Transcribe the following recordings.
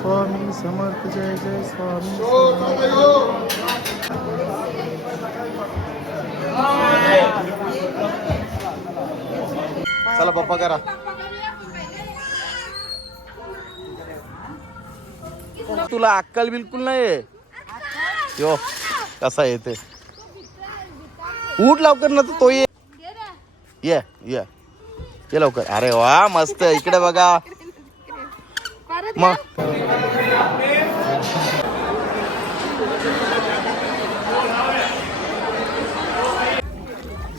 स्वामी समर्थ जय जय स्वामी समर्थ. चला पप्पा करा. तुला अक्कल बिलकुल नाही. यो कसा येते. उठ लवकर ना तो ये ये ये ये लवकर. अरे वा मस्त. इकडे बघा मग.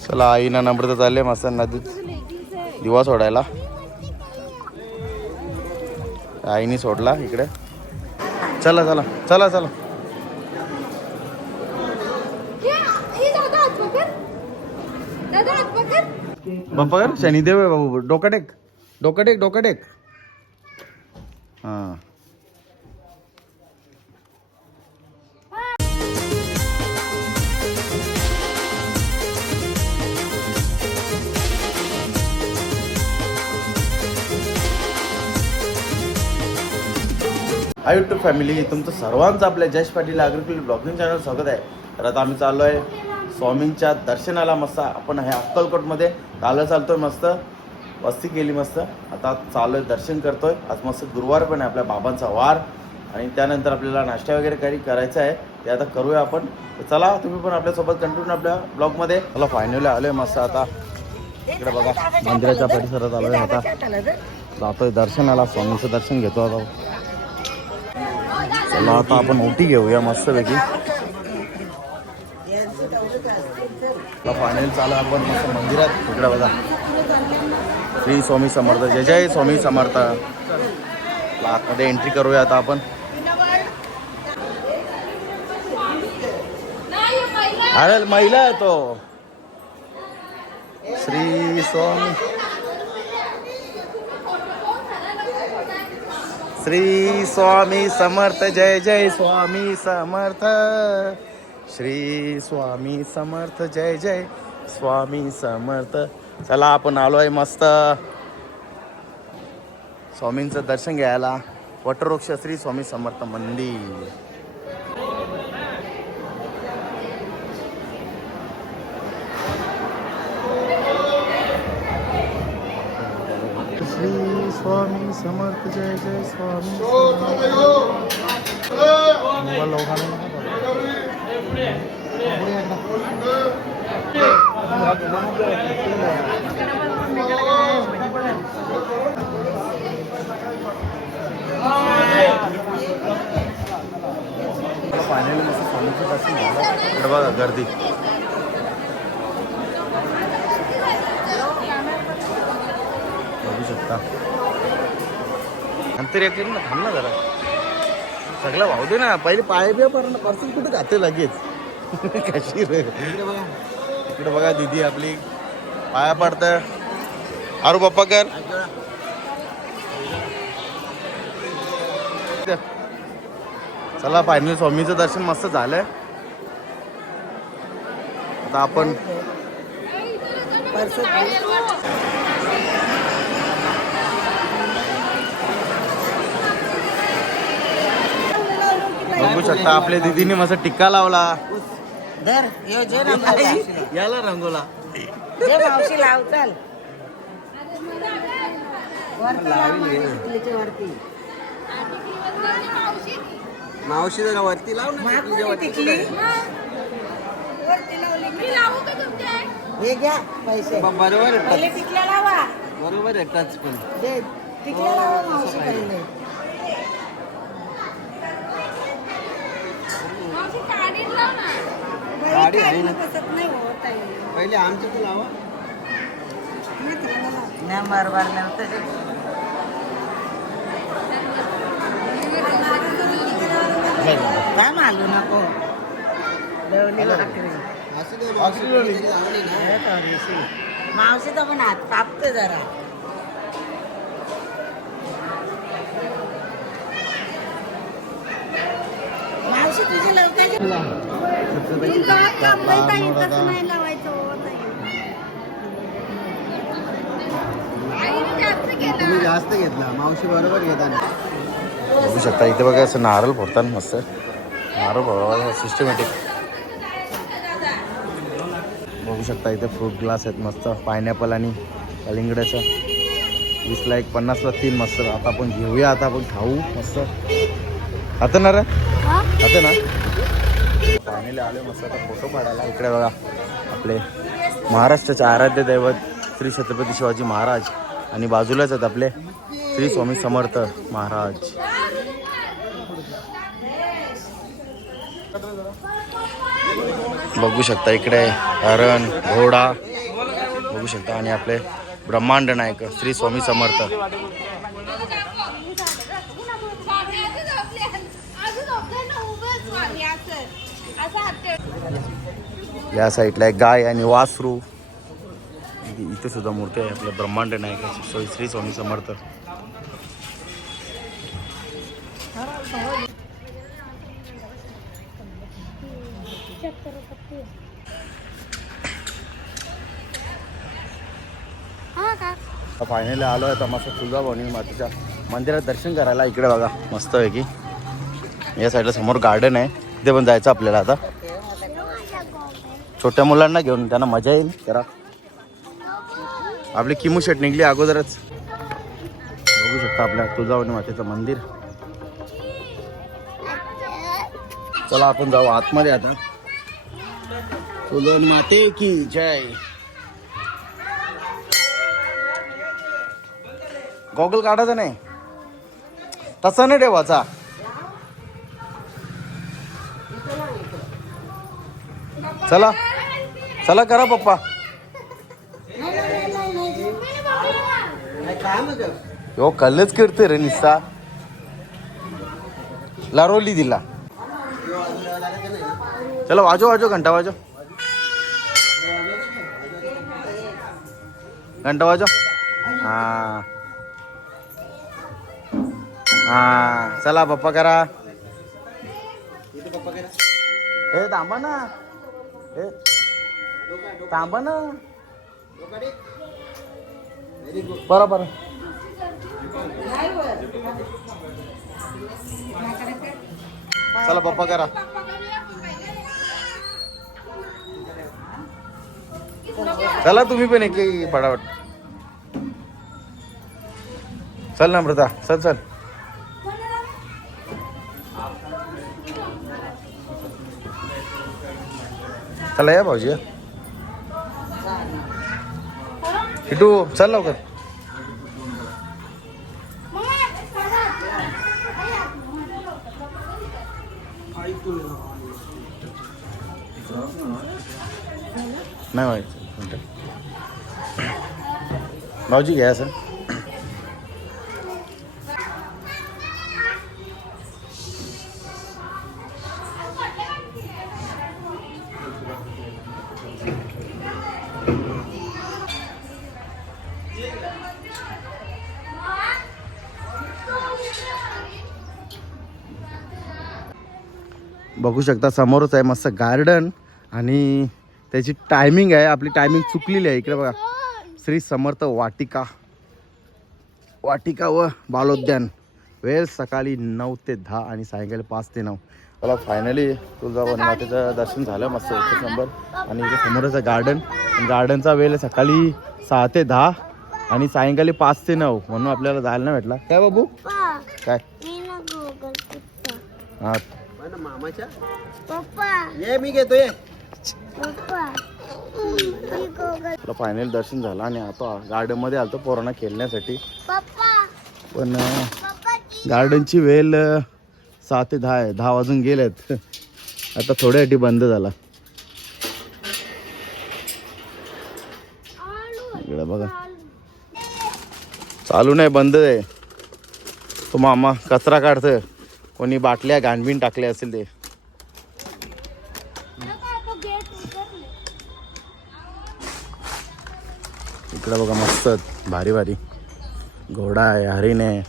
चला आईना नम्रता चालले मस्त नदीत दिवा सोडायला. आईनी सोडला इकडे. चला चला चला चला. बाप्पा कर शनिदेव आहे बाबू. डोकाटेक डोकाटेक डोकाटेक. हा हाय यूट्यूब फॅमिली, तुमचं सर्वांचं आपल्या Jayesh Patil agriculture blogging channel स्वागत आहे. तर आता आम्ही चाललो आहे स्वामींच्या दर्शनाला. मस्त आपण हे अक्कलकोटमध्ये चालतोय. मस्त वस्ती केली मस्त. आता चालू आहे दर्शन करतोय. आज मस्त गुरुवार पण आहे, आपल्या बाबांचा वार. आणि त्यानंतर आपल्याला नाश्ता वगैरे काही करायचं आहे, ते आता करूया आपण. तर चला तुम्ही पण आपल्यासोबत कंटिन्यू आपल्या ब्लॉगमध्ये. मला फायनली आलो आहे मस्त. आता इकडे बघा मंदिराच्या परिसरात आलो आहे. आता जातोय दर्शनाला. स्वामींचं दर्शन घेतो आता. चला आता आपण ओटी घेऊया मस्तपैकी. फायनल चालू आपण मस्त मंदिरात. इकडे बघा श्री स्वामी समर्थ जय जय स्वामी समर्थ. आतमध्ये एंट्री करूया आता आपण. अरे महिला आहे तो. श्री स्वामी श्री स्वामी समर्थ जय जय स्वामी समर्थ. श्री स्वामी समर्थ जय जय स्वामी समर्थ. चला आपण आलो आहे मस्त स्वामींचं दर्शन घ्यायला. वटवृक्ष श्री स्वामी समर्थ मंदिर. श्री स्वामी समर्थ जय जय स्वामी फायनली मस्त स्वामीचं दर्शन झालं. इकडे बघा गर्दी. बघू शकता. नंतर एक ना थांब ना जरा. सगळं वाहू दे ना. पहिले पाय बी पर्सन कुठे जाते लगेच. कशी रे. इकडे बघा दीदी आपली पाया पडत. अरू बाप्पा कर. चला फायनली स्वामीचं दर्शन मस्त झालंय. आता आपण बघू शकता आपल्या दीदीने मस्त टिक्का लावला. याला रंगोला मावशी लाव. चाल मावशी जरा वरती लाव ना. हे घ्या पैसे. बरोबर पहिले टिकल्या लावा. बरोबर आहे टच पण. टिकल्या लावा मावशी पहिले. गाडी आहे ना. नाही होत आहे. पहिले आमचं तू लावा. नंबर नंतर काय मालू नको. मावशीचा पण हात कापते जरा. मावशी तुझी लवकर नाही लावायचं. तुम्ही जास्त घेतला. मावशी बरोबर घेताना. शकता इथे बघा असं नारळ फोडतात मस्त. नारळ फोडायला सिस्टमॅटिक बघू शकता. इथे फ्रूट ग्लास आहेत मस्त, पायनॅपल आणि कलिंगडाचं. 20ला 1, 50ला 3 मस्त. आता आपण घेऊया, आता आपण खाऊ मस्त. आता ना रे, आता ना फायनली आले मस्त आता फोटो काढायला. इकडे बघा आपले महाराष्ट्राचे आराध्य दैवत श्री छत्रपती शिवाजी महाराज आणि बाजूलाच आहेत आपले श्री स्वामी समर्थ महाराज. बघू शकता इकडे हरण, घोडा बघू शकता आणि आपले ब्रह्मांड नायक श्री स्वामी समर्थ. या साईडला एक गाय आणि वासरू. इथे सुद्धा मूर्ती आहे आपल्या ब्रह्मांड नायकाची श्री स्वामी समर्थ. फायनली आलो आहे तर मस्त तुळजाभवानी मातेच्या मंदिरात दर्शन करायला. इकडे बघा मस्त आहे की या साईडला समोर गार्डन आहे, तिथे पण जायचं आपल्याला. आता छोट्या मुलांना घेऊन त्यांना मजा येईल जरा. आपली किमू शेट निघली अगोदरच. बघू शकता आपल्या तुळजाभवानी मातेचं मंदिर. चला आपण जाऊ आतमध्ये आता. तुळजाभवानी माते की जय. गॉगल काढायचा नाही, तसा नाही ठेवायचा. चला चला करा पप्पा. हो कल्लच करते रे निस्सा. लारोली दिला. चला वाजो वाजो घंटा वाजो, घंटा वाजो. हा हा चला पप्पा करा. हे थांबा ना, हे थांबा ना. बरोबर चला पप्पा करा. चला तुम्ही पण एक फटाफट. चल ना मृता, चल चल. चला या भाऊजी. किटू चल लवकर. नाही व्हायचं भाऊजी घ्या सर. बघू शकता समोरच आहे मस्त गार्डन आणि त्याची टायमिंग आहे. आपली टायमिंग चुकलेली आहे. इकडे बघा श्री समर्थ वाटिका, वाटिका व बालोद्यान. वेळ सकाळी 9 ते 10 आणि सायंकाळी 5 ते 9. मला फायनली तुळजाभवानी मातेचं दर्शन झालं मस्त 1 नंबर. आणि इथे समोरच आहे गार्डन. गार्डनचा वेळ सकाळी 6 ते 10 आणि सायंकाळी 5 ते 9 म्हणून आपल्याला जायला नाही भेटला. काय बाबू काय हा मामाच्या ये मी घेतोय. फायनल दर्शन झालं आणि आता गार्डन मध्ये आलतो पोरांना खेळण्यासाठी. पण गार्डनची वेळ 6 ते 10 आहे. 10 वाजून गेलेत. आता थोड्यासाठी बंद झाला. इकडे बघा चालू नाही, बंद आहे. तो मामा कचरा काढतोय. कोणी बाटल्या घाणबीण टाकल्या असेल ते. इकडे बघा मस्त भारी भारी घोडा आहे, हरिण आहे,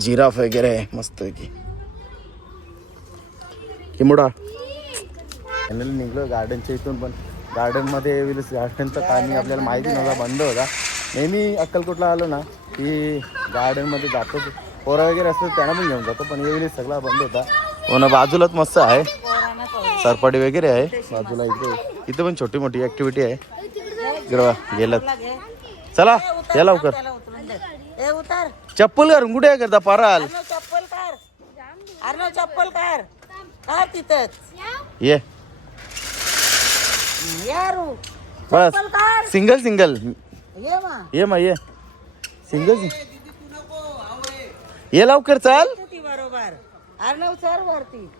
जिराफ वगैरे आहे मस्त की. किमुडा फायनली निघलो गार्डनच्या इथून. पण गार्डनमध्ये गार्डनचा टायमिंग आपल्याला माहिती नव्हता, बंद होता. नेहमी अक्कलकोटला आलो ना की गार्डनमध्ये जातो पोरं वगैरे असतात त्यांना पण घेऊन जातो, पण यावेळी सगळा बंद होता. हो ना, बाजूलाच मस्त आहे, सरपाटी वगैरे आहे बाजूला. इथे पण छोटी मोठी ऍक्टिव्हिटी आहे. इकडं गेलात, चला या लवकर. उतार चप्पल घालून कुठे करता पाराल? चप्पल काढ, अरे चप्पल काढ, काढ तिथंच. ये यारू बस, चप्पल काढ. सिंगल सिंगल ये मा ये मा ये सिंगल ये लवकर चाल. ती बरोबर. अर्णव सर वरती.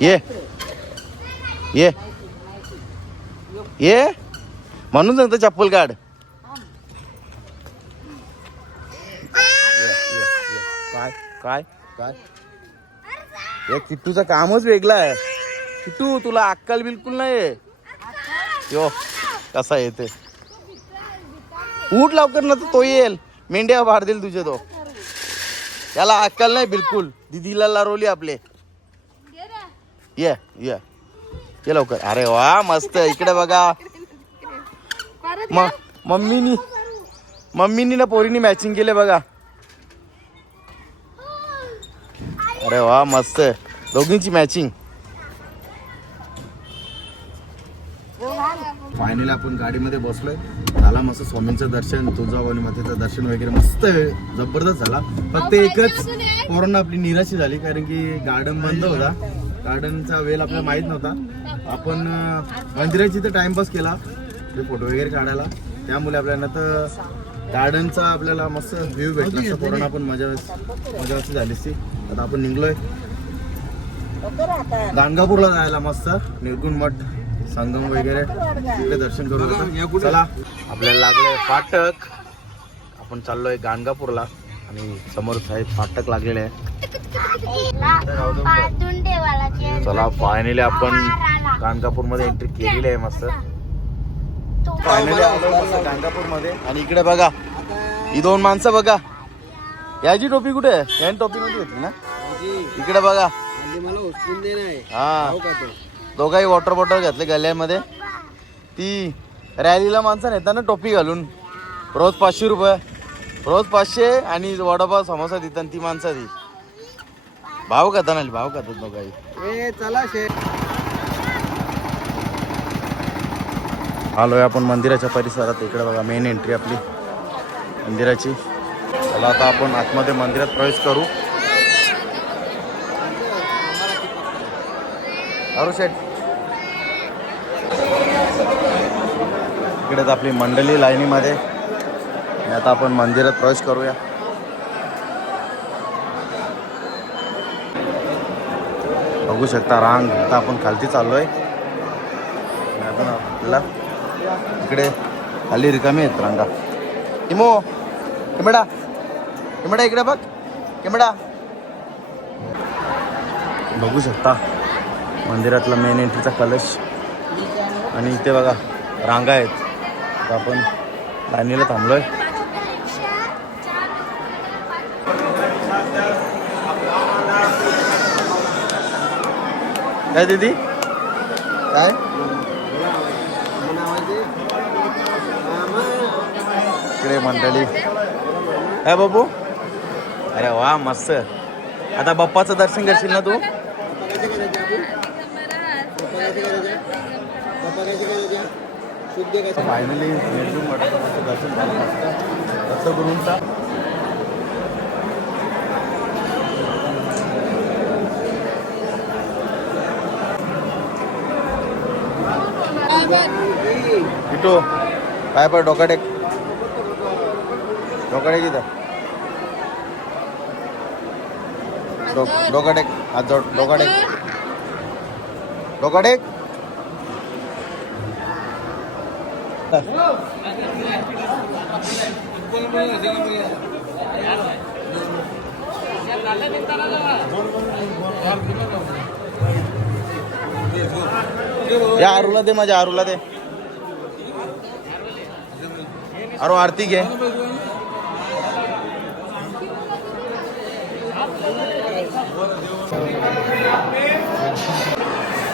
ये ये ये म्हणून सांगतो चप्पल काढ. काय काय काय हे किट्टूचं कामच वेगळं आहे. किट्टू तुला अक्कल बिलकुल नाही. यो कसा येते, उठ लवकर ना तो येईल, मेंढ्या भार देईल तुझे तो. याला अक्कल नाही बिलकुल. दिदीला लारवली आपले. ये ये ये लवकर. अरे वा मस्त. इकडे बघा, मम्मीनी ना पोरीनी मॅचिंग केले बघा. अरे वा मस्त, दोघींची मॅचिंग. फायनली आपण गाडीमध्ये बसलोय. झाला मस्त स्वामींचं दर्शन, तुळजाभवानी मातेचं दर्शन वगैरे मस्त जबरदस्त झाला. फक्त एकच कोरोना आपली निराशी झाली, कारण की गार्डन बंद होता. गार्डनचा वेळ आपल्याला माहित नव्हता. आपण मंदिराची तर टाइमपास केला फोटो वगैरे काढायला, त्यामुळे आपल्याला तर गार्डनचा आपल्याला मस्त व्ह्यू भेटला. कोरोना पण मजा अशी झाली ती. आता आपण निघलोय गाणगापूरला जायला. मस्त निर्गुण मठ, संगम वगैरे तिकडे दर्शन करू. चला, आपल्याला लागले फाटक. आपण चाललोय गाणगापूरला आणि समोर साहेब फाटक लागलेले आहे. चला फायनली आपण गाणगापूर मध्ये एंट्री केलेली आहे. मस्त फायनली आलो मस्त गाणगापूर मध्ये. आणि इकडे बघा ही दोन माणसं बघा. याची टोपी कुठे आहे? यान टोपी मध्ये होती ना. इकडे बघा, हा दोघाही वॉटर बॉटल घातले गल्ल्यामध्ये. ती रॅलीला माणसं नेताना टोपी घालून. रोज 500 रुपये, रोज 500 आणि वडापाव समोसा देतात ती माणसं. ती भाव खातात ना, भाव खातात दोघाही. चला आलोय आपण मंदिराच्या परिसरात. इकडे बघा मेन एंट्री आपली मंदिराची. चला आता आपण आतमध्ये मंदिरात प्रवेश करू. अरू शेठ, इकडेच आपली मंडळी लाईनीमध्ये. आणि आता आपण मंदिरात प्रवेश करूया. बघू शकता रांग. आता आपण खालती चाललोय. आपण आपल्याला इकडे खाली रिकामी आहेत रांगा. किमो केमेडा केमेडा इकडे बघ केमेडा. बघू शकता मंदिरातला मेन एंट्रीचा कलश. आणि इथे बघा रांगा आहेत. आता आपण लाईनीला थांबलोय. काय दीदी काय इकडे मंडळी काय बाबू. अरे वा मस्त. आता बाप्पाचं दर्शन करशील ना तू. फायनली निर्गुण मठाचं दर्शन झालं मस्त. असं गुरूंचा इटो काय पण डोकाटेक डोकाटेक इथं डोकाटेक हात जोड. डोकाटेक डोकाटेक. या आरूला दे, माझ्या आरूला दे. आरू आरती घे.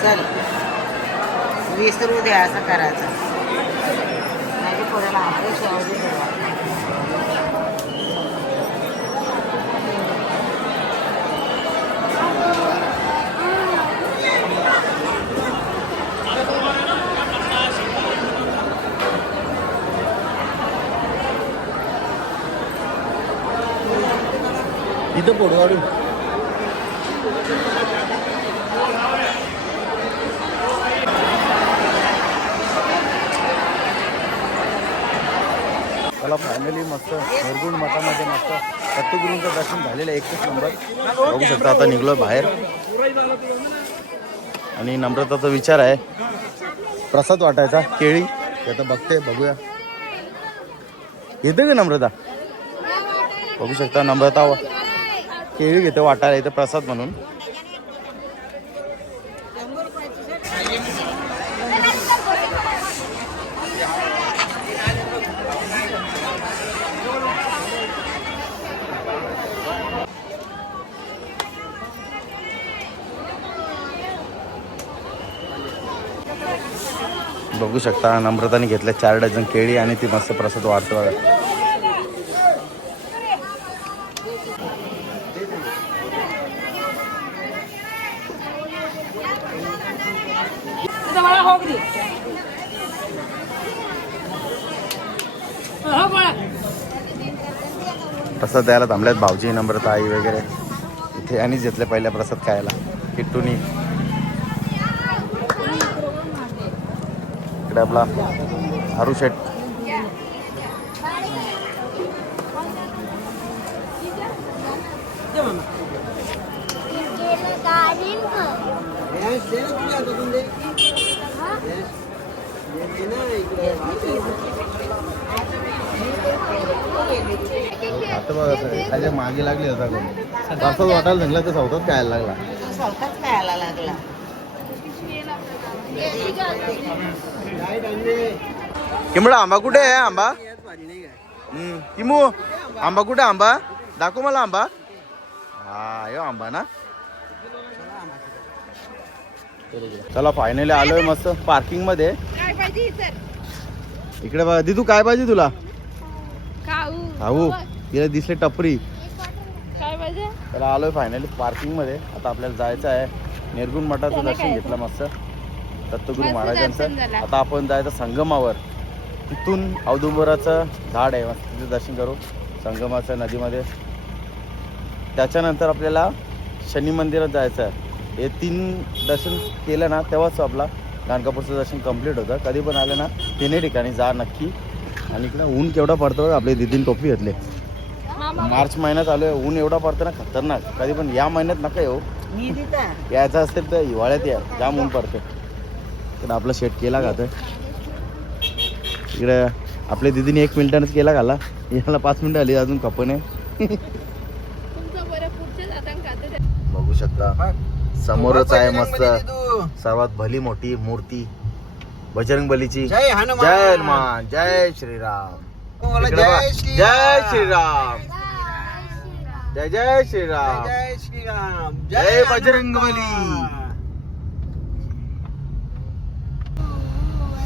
चल विसरू द्या असं करायचं. माझ्या पोराला आपल्या शेवटी ठेवा. इथं पोटगावडी त्याला फायनली मस्त निर्गुण मठामध्ये मस्त सत्यगुरूंचं दर्शन झालेलं आहे. 31 नंबर बघू शकता. आता निघलो बाहेर आणि नम्रताचा विचार आहे प्रसाद वाटायचा केळी. ते आता बघते बघूया येते का नम्रता. बघू शकता नम्रता केळी घेते वाटायला इथे प्रसाद म्हणून. बघू शकता नम्रताने घेतल्या 4 डझन केळी आणि ती मस्त प्रसाद वाटतो. प्रसाद द्यायला थांबल्यात भाऊजी नम्रता आई वगैरे इथे. आणि घेतले पहिल्या प्रसाद खायला किट्टूनी. इकडे आपला हारू शेट. आता बघा खाली मागे लागली होता कोण प्रसाद वाटायला सांगला तर स्वतःच खायला लागला. स्वतःच खायला लागला. किंबडा आंबा कुठे आहे आंबा. किमू आंबा कुठे आंबा दाखव मला आंबा. हा यो आंबा ना. चला फायनली आलोय मस्त पार्किंग मध्ये. इकडे बघा दिदू काय पाहिजे तुला. खाऊ तिला दिसले टपरी. त्याला आलोय फायनली पार्किंग मध्ये. आता आपल्याला जायचं आहे निर्गुण मठाचं दर्शन घेतलं मस्त दत्तगुरू महाराजांचं. आता आपण जायचं संगमावर. तिथून औदुंबराचं झाड आहे मस्त तिथे दर्शन करू संगमाचं नदीमध्ये. त्याच्यानंतर आपल्याला शनी मंदिरात जायचं आहे. हे 3 दर्शन केलं ना तेव्हाच आपला गाणगापूरचं दर्शन कंप्लीट होतं. कधी पण आलं ना 3 ठिकाणी जा नक्की. आणि इकडे ऊन केवढा पडतो आपले दीदीन टोपी घेतले. मार्च महिना चालू आहे ऊन एवढा पडतं ना खतरनाक. कधी पण या महिन्यात नका येऊ. यायचं असेल तर हिवाळ्यात या जाम ऊन पडते. इकडे आपला शेट केला घातोय. इकडे आपल्या दीदीने 1 मिनिटानेच केला घाला. याला 5 मिनिटं आली अजून कपने. बघू शकता समोरच आहे मस्त सर्वात भली मोठी मूर्ती बजरंग बलीची. जय हनुमान. जय हनुमान जय श्रीराम. जय श्री जय श्रीराम जय जय श्रीराम जय श्रीराम जय बजरंग बली.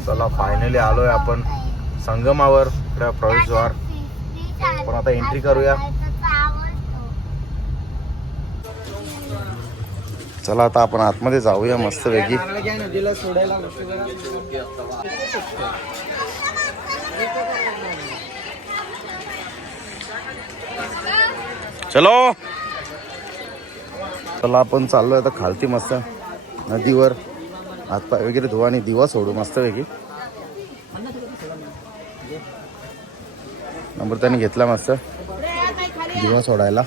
चला फायनली आलोय आपण संगमावर. प्रवेशद्वार पण आता एंट्री करूया. चला आता आपण आतमध्ये जाऊया मस्त वेगळी. नदीला सोडायला चलो चला आपण चाललोय आता खालती मस्त नदीवर. हातपाय वगैरे धुवा आणि दिवा सोडू मस्त वेगळी. नंबर त्याने घेतला मस्त दिवा सोडायला.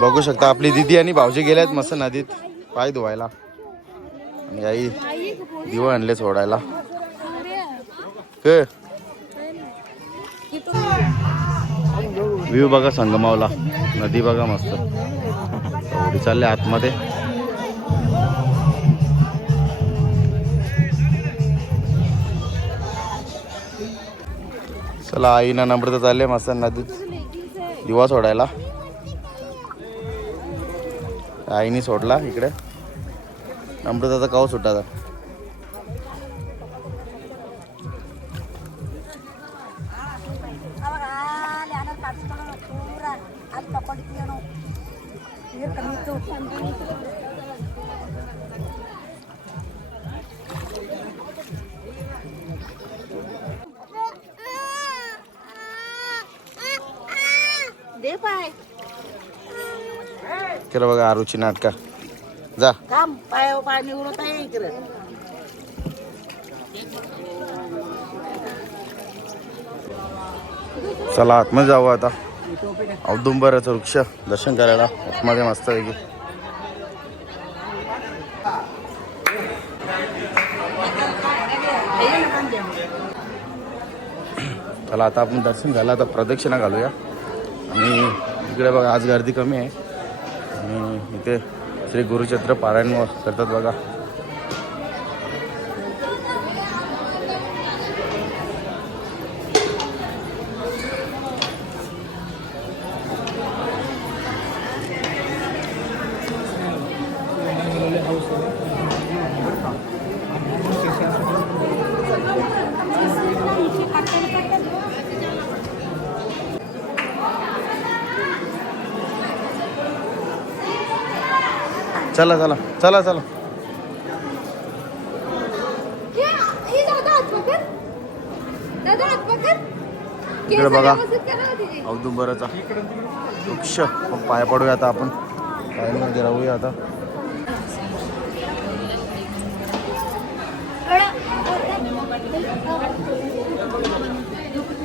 बघू शकता आपली दीदी आणि भाऊजी गेल्यात मस्त नदीत पाय धुवायला. आणि आई दिवा आणले सोडायला. व्ह्यू बघा संगमावला. नदी बघा मस्त. एवढी चालले आतमध्ये. चला आई ना नम्रता चालले मस्त नदीत दिवा सोडायला. आईने सोडला इकडे. नम्रताचा काव सुटा. दे पाय केलं बघा आरूची नाटका. जा काम पाय पाणी उडत आहे इकडे. चला आतमध्ये जाऊ आता. औदुंबराचं वृक्ष दर्शन करायला आतमध्ये मस्त पैकी. चला आता आपण दर्शन झालं. आता प्रदक्षिणा घालूया. आणि इकडे बघा आज गर्दी कमी आहे. आणि इथे श्री गुरुचरित्र पारायण करतात बघा. चला चला चला चला. इकडे बघा औदुंबराचा वृक्ष. पाय पडूया आता आपण. पायामध्ये राहूया आता.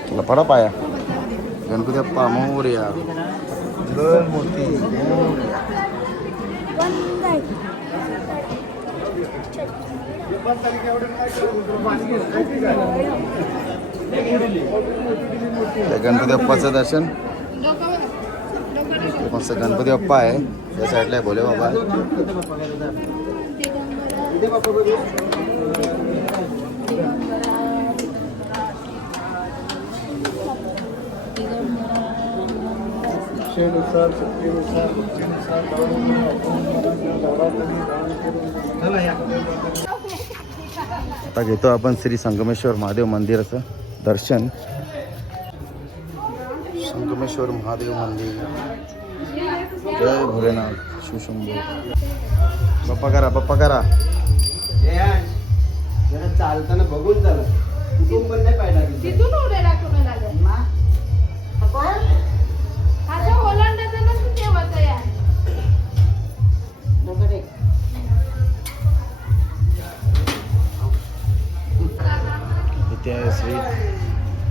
चला पडा पाया. गणपती बाप्पा मोरया. मंगल मूर्ती मोरया. गणपती बाप्पाचं दर्शन. मस्त गणपती बाप्पा आहे. या साईडला आहे भोले बाबा. आता घेतो आपण श्री संगमेश्वर महादेव मंदिराचं दर्शन. संगमेश्वर महादेव मंदिर. जय भोलेनाथ शिवशंभो. बाप्पा करा बाप्पा करा. जरा चालताना बघून चाला. कुठून पण नाही पाहिला तिथून उड्या टाकून लागेल आता ओलांडायचं नसतं तेव्हाचं या इथे आहे श्री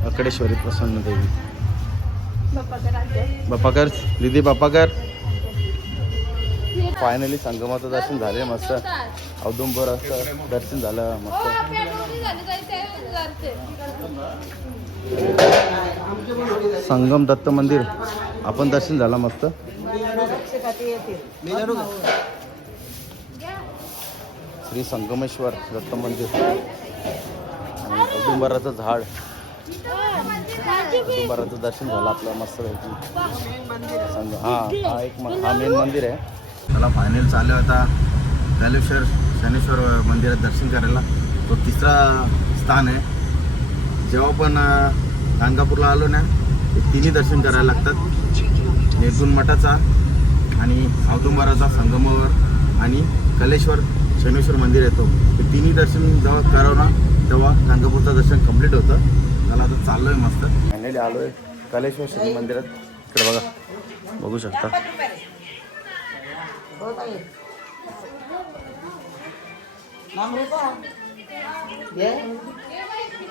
अकडेश्वरी प्रसन्न देवी. बाप्पा कर दीदी बाप्पा कर. फायनली संगमाचं दर्शन झाले मस्त. औदुंबराचं दर्शन झालं मस्त. संगम दत्त मंदिर आपण दर्शन झालं मस्त. श्री संगमेश्वर दत्त मंदिर आणि औदुंबराचं झाड. औदुंबराचं दर्शन झालं आपलं मस्त पैकी. हा एक मेन मंदिर आहे. त्याला फायनल चालू आता कालेश्वर शनेश्वर मंदिरात दर्शन करायला. तो तिसरा स्थान आहे. जेव्हा पण गाणगापूरला आलो ना ते तिन्ही दर्शन करायला लागतात. निर्गुण मठाचा आणि औदुंबराचा संगमावर आणि कलेश्वर शनेश्वर मंदिर येतो. ते तिन्ही दर्शन जेव्हा करावं ना तेव्हा गाणगापूरचं दर्शन कंप्लीट होतं. त्याला आता चाललो आहे मस्त. फायनली आलो आहे कलेश्वर शनी मंदिरात. इकडे बघा बघू शकता.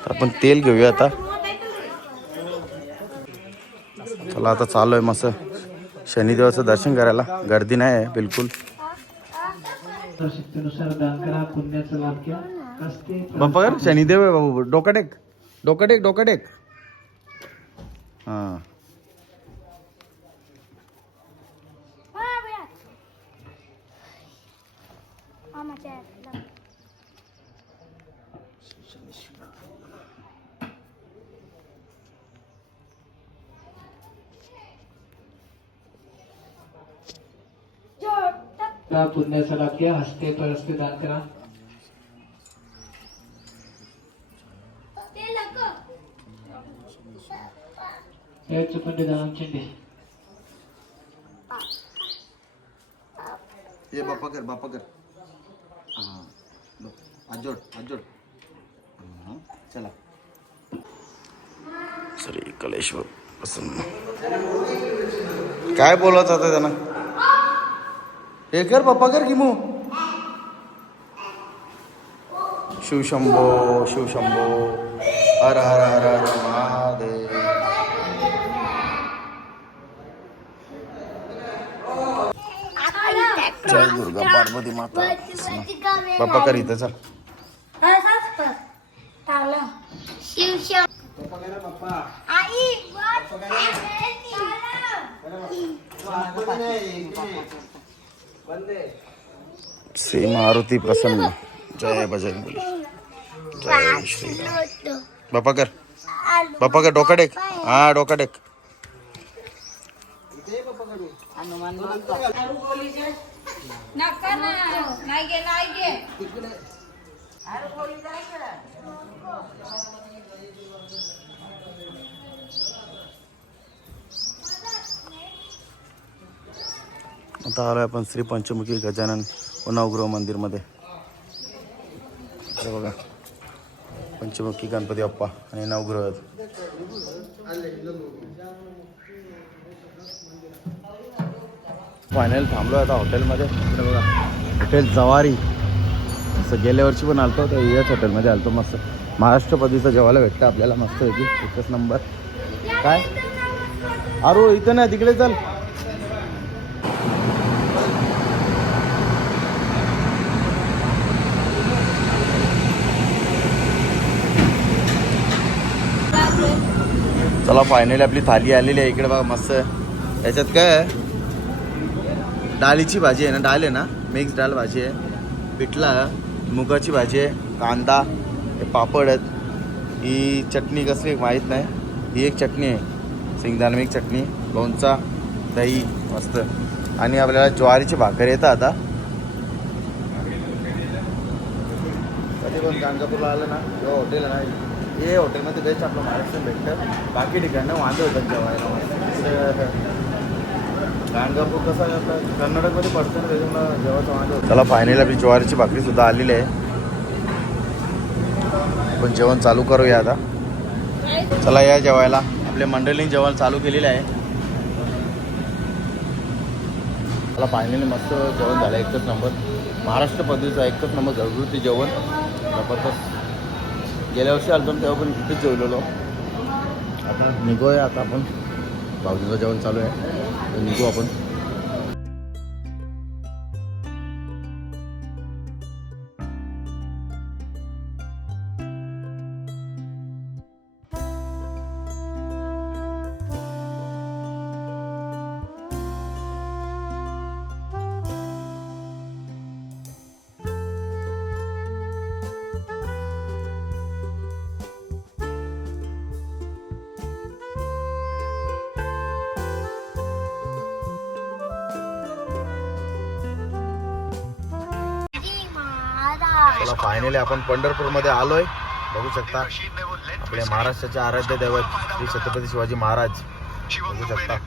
आपण तेल घेऊया आता. चला आता चालू आहे मस्त शनिदेवाचं दर्शन करायला. गर्दी नाही आहे बिलकुल. बाप्पा कर शनिदेव आहे बाबू. डोका टेक डोका टेक डोका टेक. हां करता पुण्याचा लाभ घ्या. हस्ते परस्ते दान करा. पंडित रामचंद्र ये बापा कर आजोड चला. श्री कलेश्वर प्रसन्न. काय बोलत होता त्यांना? हे कर बाप्पा कर किमू. शिवशंभो हर हर हर हर महादेव. जय दुर्गा पार्वती माता. बाप्पा कर इथं चल. श्री मारुती प्रसन्न. जय बजरंगबली. जय श्री. बाप्पा कर डोका टेक. हा डोका टेक. नका ना नाही गे आता आलोय आपण श्री पंचमुखी गजानन नवगृह मंदिरमध्ये. हे बघा पंचमुखी गणपती बाप्पा आणि नवगृह. फायनल थांबलो आता हॉटेलमध्ये. बघा हॉटेल जवारी. असं गेल्या वर्षी पण आलतो तर याच हॉटेलमध्ये आलतो. मस्त महाराष्ट्र पद्धतीचं जेवायला भेटतं आपल्याला मस्त पैकी. एकच नंबर. काय अरे इथं नाही तिकडे चल. चला फायनली आपली थाली आलेली आहे. इकडे बघा मस्त. याच्यात काय आहे? डाळीची भाजी आहे ना. डाळ आहे ना. मिक्स डाळ भाजी आहे. पिठला मुगाची भाजी आहे. कांदा हे पापड आहेत. ही चटणी कसली माहीत नाही. ही एक चटणी आहे शेंगदाणा मिक्स चटणी. लोणचा दही मस्त. आणि आपल्याला ज्वारीची भाकर येतं. आता कधी पण गाणगापूरला आलं ना जेव्हा हॉटेल आहे ना हे हॉटेलमध्ये बेस्ट आपलं महाराष्ट्र भेटतं. बाकी ठिकाणं वांदे होतात जेवायला. गाणगापूर कसं असतं कर्नाटकमध्ये पडतं ना त्याच्यामुळं जेवायचं वांदे होतं. त्याला फायनली आपली ज्वारीची भाकरी सुद्धा आलेली आहे. आपण जेवण चालू करूया आता. चला या जेवायला. आपल्या मंडळींनी जेवण चालू केलेलं आहे. मला फायनली मस्त जेवण झालं. एकच नंबर महाराष्ट्र पद्धतीचं एकच नंबर घरगुती जेवण जबरदस्त. गेल्या वर्षी आलो तेव्हा पण इथेच जेवलेलो. आता निघूया. आता आपण भाऊजीचं जेवण चालू आहे तर निघू आपण. चला फायनली आपण पंढरपूरमध्ये आलोय. बघू शकता आपल्या महाराष्ट्राचे आराध्य दैवत श्री छत्रपती शिवाजी महाराज. बघू शकता.